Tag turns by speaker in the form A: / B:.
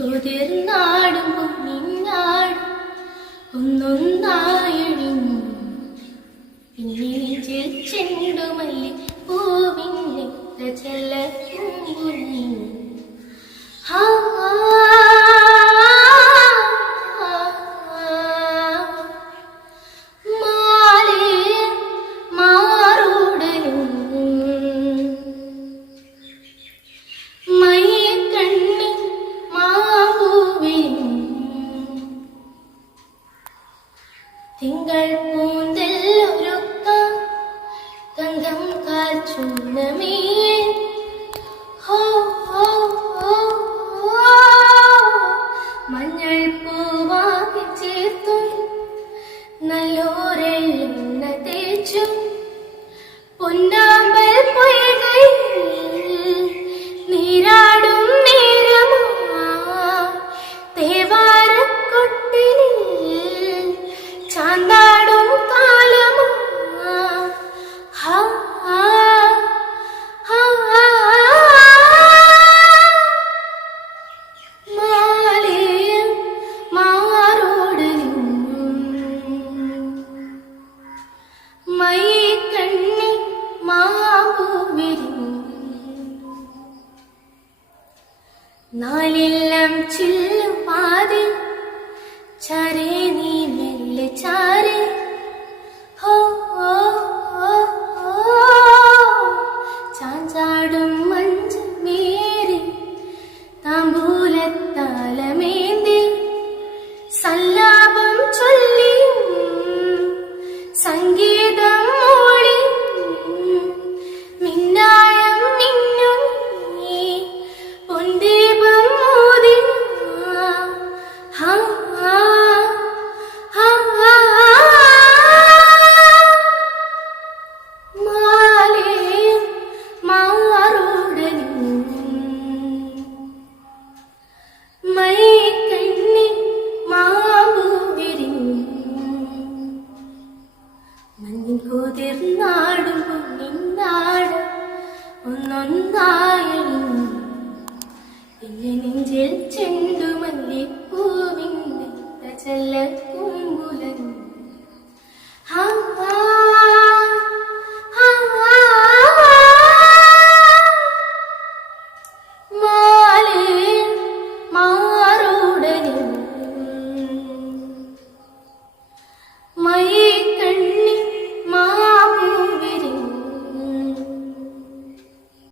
A: പുതിർന്നാടും പൊന്നിന്നാടും ഒന്നൊന്നായിഴിഞ്ഞു പിന്നെ ചെണ്ടുമല്ലി പോ തിങ്കൾ പൂന്തൽ ഒരുക്ക ഗന്ധം കാൽ ചുണ്ണമേ കൊണ്ടാടും കാലമോ. നാലെല്ലാം ചരേ കുതിർന്നാടും കുഞ്ഞിന്നാട് ഒന്നൊന്നായി നെഞ്ചിൽ ചെണ്ടുമല്ലിപ്പൂവിന്റെ ചല്ലക്കു